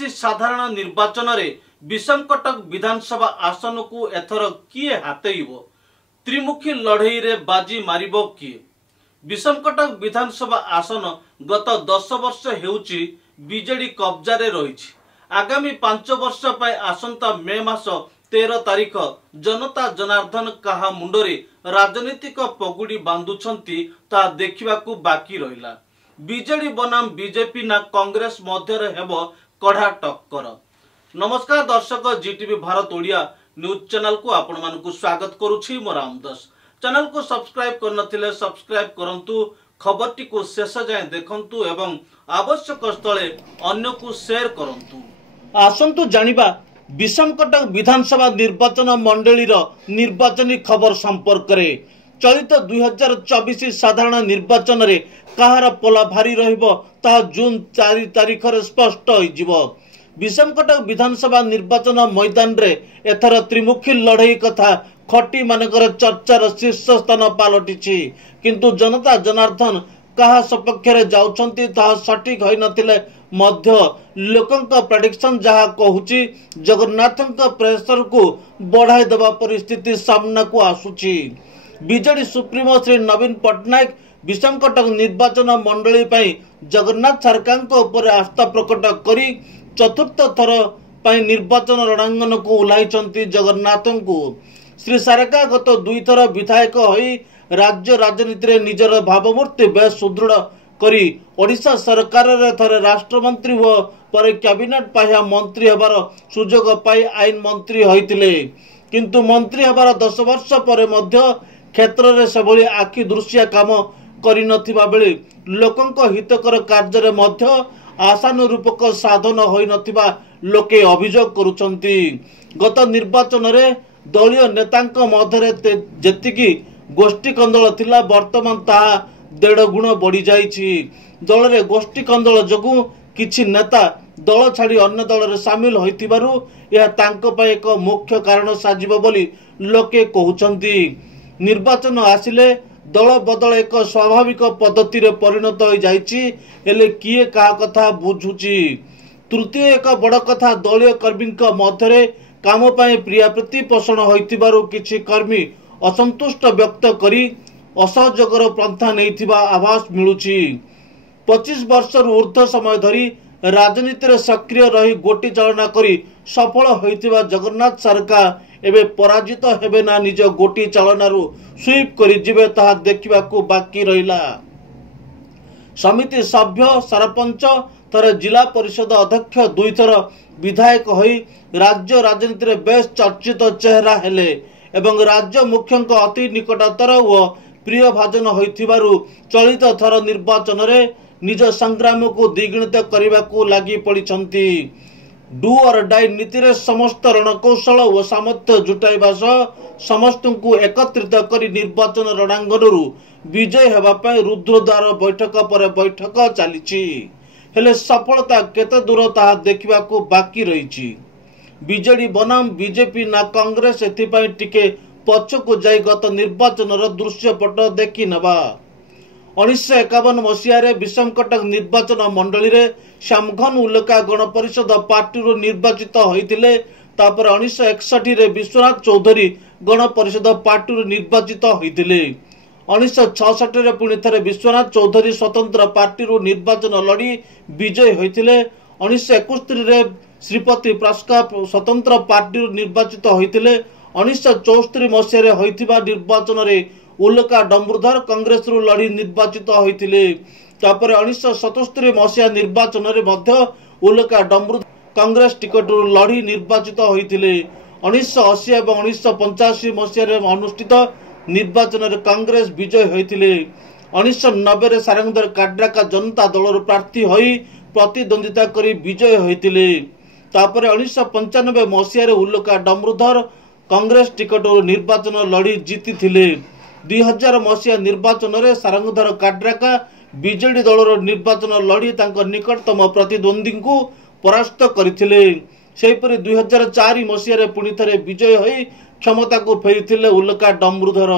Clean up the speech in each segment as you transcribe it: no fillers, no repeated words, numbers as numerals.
2024 साधारण निर्वाचन में विषमकटक विधानसभा आसन को एथर किए हातेइब त्रिमुखी लड़ई रे बाजी मारिबो किए। विषमकटक विधानसभा आसन गत 10 वर्ष हेउची बीजेडी कब्जारे रही। आगामी 5 वर्ष पर आसंता मे मास 13 तारीख जनता जनार्दन कहा मुंडरे राजनीतिक पगुड़ी बांधुछंती ता देखिबाकू बाकी रहिला। बीजेडी बनाम बीजेपी ना कांग्रेस मध्य हेबो कड़ा टक्कर। नमस्कार दर्शक, जीटीवी भारत ओडिया न्यूज चैनल को आपण मानकु स्वागत करूछि। मो रामदास चैनल को सब्सक्राइब करनथिले सब्सक्राइब करंतु, खबरटी को शेष जाए देखंतु एवं आवश्यक स्थले अन्य को शेयर करंतु। आसंतु जानिबा विषमकटक विधानसभा निर्वाचन मंडली निर्वाचनी खबर संपर्क रे। चलित 2024 साधारण निर्वाचन रे कहार पला भारी रहिबो ता जून 4 तारीख रे स्पष्ट होइजिबो। विषमकटक विधानसभा निर्वाचन मैदान रे एथर त्रिमुखी लड़ई कथा खटी मानकर चर्चार शीर्ष स्थान पालटिछि। किंतु जनता जनार्दन कहा सपक्ष रे जाउछंती ता सटीक होई नथिले मध्य लोकंक प्रेडिक्शन जहा कहूची जगन्नाथंक प्रेशर को बढ़ाई देबा परिस्थिति सामना को आसुची। बीजेडी सुप्रीमो श्री नवीन पट्टनायक विषमकटक निर्वाचन मंडली पई जगन्नाथ सरकार ऊपर आस्था प्रकट करी चतुर्थ थर पई निर्वाचन रणांगन को उल्लाइचंती। जगन्नाथन को श्री सारका गत 2 थर विधायक होई राज्य राजनीति रे निजर भावमूर्ति बेस सुदृढ़ करी ओडिशा सरकार रे थरे राष्ट्रमंत्री व पर कैबिनेट पाया मंत्री हेबार सुजोग पाई आईन मंत्री होइतिले। किंतु मंत्री हेबार 10 वर्ष पर मध्य क्षेत्र रे सबली आखि दृश्य काम करि नथिबा बेले लोकंक हितकर कार्य रे मध्य आशानुरूपक साधन होई नथिबा लोके अभियोग करूचंती। गत निर्वाचन रे दलीय नेतांक मध्य जेतिकी गोष्ठी कंदल थिला वर्तमान ताहा 1.5 गुण बढ़ी जाइछि। दल रे गोष्ठी कंदल जगु किछि नेता दल छाड़ी अन्य दल रे शामिल होइतिबारु यह तांको पय एक मुख्य कारण साजिबो बोली लोके कहउचंती। निर्वाचन आसिले दल बदल एक स्वाभाविक पद्धति रे परिणत हो जाइछि, एले किए कहा कथा बुझुछि। तृतीय एक बड़ कथा दलीय कर्मी मध्य काम पाए प्रिया प्रति पोषण होइतिबारु किछि कर्मी असंतुष्ट व्यक्त करी असहयोगर पंथा नैथिबा आभास मिलुछि। 25 वर्ष ऊर्ध्व समय धरी राजनीति रे सक्रिय रही गोटी चालना करी सफल होइतिबा जगन्नाथ सरकार एबे पराजित हेबे ना निज गोटी चालनारू स्वीप करी जिबे ताहा देखिबाकू बाकी रहिला। समिति सभ्य सरपंच थरे जिला परिषद अध्यक्ष 2 थर विधायक होई राज्य राजनीति रे बेस चर्चित चेहरा हेले एवं राज्य मुख्यंक अति निकटतर व प्रिय भाजन होइथिबारु चलित थर निर्वाचन रे निज संग्राम को द्विगुणित करने को लगी पड़िछंती। डू और डाई नीति रे समस्त रणकौशल व सामर्थ्य जुटाइबा सह समस्त को एकत्रित करी निर्वाचन रणांगनरू विजय हेबा पय रुद्रद्वार बैठक पर बैठक चलीछि। हेले सफलता केते दूर ताहा देखिबाकू बाकी रहिछि। बीजेडी बनाम बीजेपी ना कांग्रेस एथिपाई टिके पछकु जाई गत निर्वाचन दृश्यपट देखि नबा। 1951 मसीह विषमकटक निर्वाचन मंडली रे श्यामघन उल्लेखा गण परिषद पार्टी निर्वाचित होइतिले। तापर 1961 रे विश्वनाथ चौधरी गण परिषद पार्टी निर्वाचित होइतिले। 1966 रे पुणी थरे विश्वनाथ चौधरी स्वतंत्र पार्टी निर्वाचन लड़ी विजय होइतिले। 1971 रे श्रीपति प्रस्का स्वतंत्र पार्टी निर्वाचित होइतिले। 1974 मसीह होइतिबा निर्वाचन रे उल्लेखा डम्बरुधर कांग्रेस रु लड़ी निर्वाचित होइतिले। तापर 1977 मसीह निर्वाचन रे मध्य उल्लेखा डम्बरुधर कांग्रेस टिकट रु लड़ी निर्वाचित होइतिले। 1980 एवं 1985 मसीह अनुष्ठित निर्वाचन रे कांग्रेस विजय होइतिले। 1990 रे सारंगधर काड्राका जनता दल रु प्रार्थी होई प्रतिद्वंदिता करी विजय होइतिले। तापर 1995 मसीह रे उल्लेखा डम्बरुधर कांग्रेस टिकट निर्वाचन लड़ी जीति थिले। 2000 मसीहा निर्वाचन रे सारंगधर काड्राका बीजेडी दल निर्वाचन लड़ी तांको निकटतम प्रतिद्वंदी को परास्त करथिले। सेहिपरि 2004 मसीहा रे पुणी थरे विजय होई क्षमता को फेरिथिले उल्लेखा डम्बरुधर।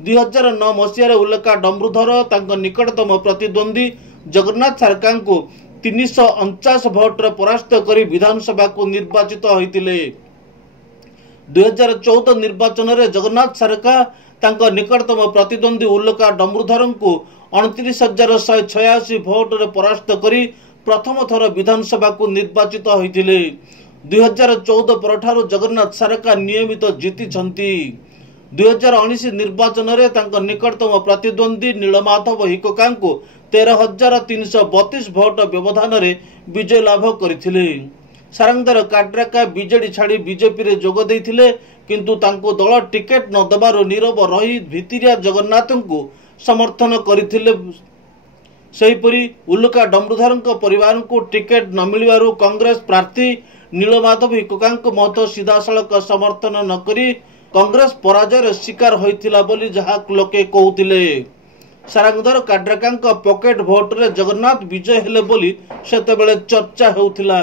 2009 मसीह उल्लेखा डम्बरुधर तांको निकटतम प्रतिद्वंदी जगन्नाथ सरकार को 349 भोट्रे परास्त करी विधानसभा को निर्वाचित होइतिले। 2014 निर्वाचन में जगन्नाथ सारका तांको निकटतम प्रतिद्वंदी उल्लका डम्रुधर को 29,186 भोट्रे परास्त करी प्रथम थर विधानसभा को निर्वाचित होइतिले। 2014 परठारु जगन्नाथ सारका नियमित जीति 2019 निर्वाचन में तांको निकटतम प्रतिद्वंदी नीलमाधव हिकोका 13,332 भोट व्यवधान रे विजय लाभ करथिले। सारंगधर काड्राका बीजेडी छाड़ी बीजेपी रे जोग देइथिले, किंतु तांको दल टिकेट न दबारो नीरव रही भितिरिया जगन्नाथ को समर्थन करथिले। सेहीपरि उल्लका डम्रुधर परिवार को टिकेट न मिलवारु कांग्रेस प्रार्थी नीलमाधव हिकोका महतो सीधासलख समर्थन न करी कांग्रेस पराजय शिकार होइथिला बोली जहा लोके कहउथिले। सारंगधर काड्राका पॉकेट भोट रे जगन्नाथ विजय हेले बोली सेतेबेले चर्चा हेउथिला।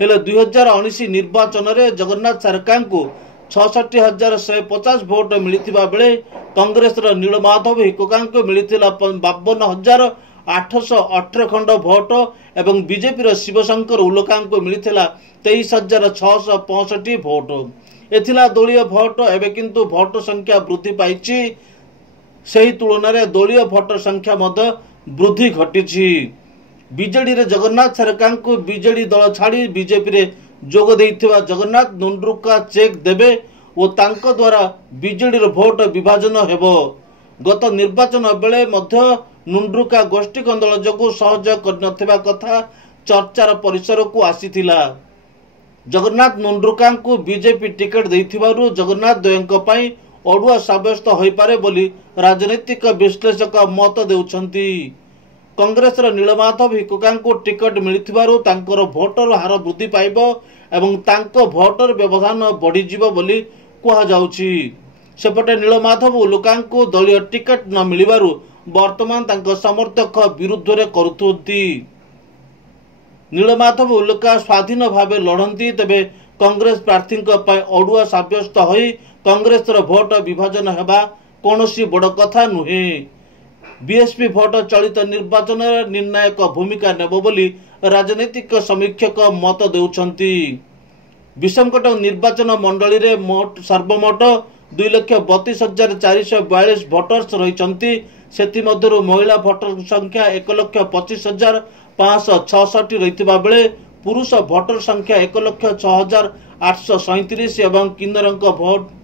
हेले 2019 निर्वाचन रे जगन्नाथ सारका को 66,150 भोट मिलिथिबा बेले कांग्रेस रो नीलमाधव हिकोका को मिलिथिला 52,818 खंड भोट एवं बीजेपी रो शिवशंकर उल्लका को मिलिथिला 23,665 भोट। एथिला दलीय भोट एवं किंतु भोट संख्या वृद्धि पाइछि। सही तुलन में दलीय भोट संख्या मध्य वृद्धि घटी। बीजेडी रे जगन्नाथ सारका को बीजेडी दल छाड़ी बीजेपी रे जोग देइथिबा जगन्नाथ नुंड्रुका चेक देबे और तांको द्वारा बीजेडी रो भोट विभाजन हेबो। गत निर्वाचन बेले मध्य नुंड्रुका गोष्ठी कंदल जोगु सहयोग करनथिबा कथा चर्चार परिसर को आसीथिला। जगन्नाथ नुंड्रुका को बीजेपी टिकेट देइथिबारु जगन्नाथ द्वयंक पई अड़ुआ साब्यस्त हो पारे बोली राजनीतिक विश्लेषक मत देउछंती। कांग्रेस रो नीलमाधव हिकोका को टिकट मिलिथिबारु तांकर भोटर हार वृद्धि पाइबो एवं तांको भोटर व्यवधान बढ़ी जिवो बोली कहा जाउछि। सेपटे नीलमाधव उल्लका को दलीय टिकट न मिलिबारु वर्तमान तांको समर्थक विरुद्ध रे करुथुंती। नीलमाधव उल्लका स्वाधीन भावे लड़ती, तेबे कांग्रेस प्रार्थी अड़ुआ साब्यस्त होई कांग्रेस रो भोट विभाजन हेबा कोनोसी बड़ कथा नुहे। बीएसपी भोट चलित निर्वाचन निर्णायक भूमिका नेबो बोली राजनीतिक समीक्षक मत देउछंती। विषमकटक निर्वाचन मंडली रे सर्वमोट 2,32,442 भोटर्स रहिचंती। सेति मध्यरु महिला भोटर संख्या 1,25,566 रहितबा बेले पुरुष भोटर संख्या 1,06,837 एवं किन्नरंक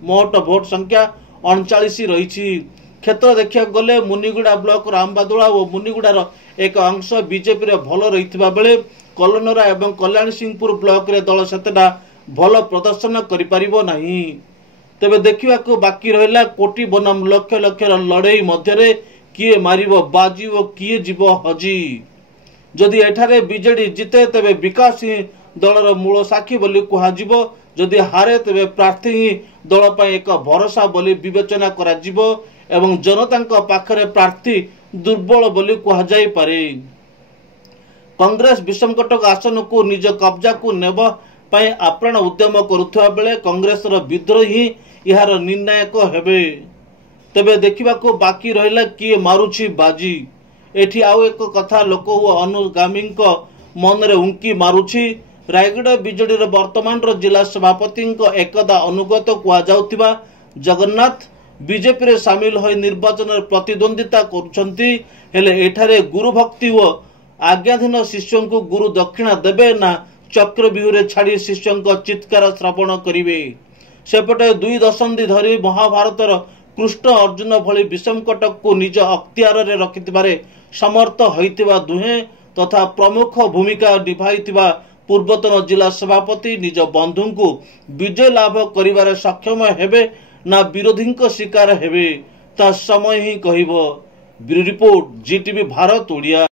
मोट भोट संख्या 39 रही। क्षेत्र देखा गले मुनिगुड़ा ब्लॉक रामबादुला और मुनिगुड़ार एक अंश बीजेपी रे भल रही बेले कलनरा एवं कल्याण सिंहपुर ब्लॉक रे दल सेतेटा भल प्रदर्शन करि परिबो नाही। तेबे देखिबा को बाकी रहिला कोटी बनाम लक्ष लक्ष लड़ाई मध्य किए मारिबो बाजी और किए जीवो हजी। जदि एठारे बीजेडी जिते तेबे विकास ही दलर मूल साक्षी बोली कहुजिबो, जदि हारे तेबे प्रार्थी ही दल पई एक भरोसा बोली विवेचना करा जिवो एवं जनता पाखरे प्रार्थी दुर्बल बोली कहा जाई पारे। कांग्रेस विषमकटक आसन को निज कब्जा को नेब पई आप्राण उद्यम करुथुवा बेले कांग्रेस रो विद्रोही यार निर्णायक हेबे। तेबे देखिबा को बाकी रहिला किए मारुछि बाजी। एठी आउ एक कथा लोक अनुगामी मन रे उंकी मारुछि। रायगढ़ बीजेडी वर्तमान जिला सभापति एकदा अनुगत कहुवा जगन्नाथ बीजेपी रे सामिल हो निर्वाचन प्रतिद्वंदिता करुछंती। हेले एठारे गुरु भक्ति व आज्ञाधीन शिष्यों को गुरु दक्षिणा देबे ना चक्रव्यूह छाड़ी शिष्यों चित्कार श्रवण करिवे। सेपटे 2 दशंधि धरी महाभारतर कृष्ण अर्जुन भली विषमकटक को निज अख्तियार रे रखिथिबारे समर्थ होइतिबा दुहे तथा प्रमुख भूमिका निभाइतिबा पूर्वतन जिला सभापति निज बंधु को विजय लाभ करिबारे सक्षम हेबे ना विरोधी शिकार हेबे ता समय ही कहिबो। Bureau report, GTV Bharat Odia.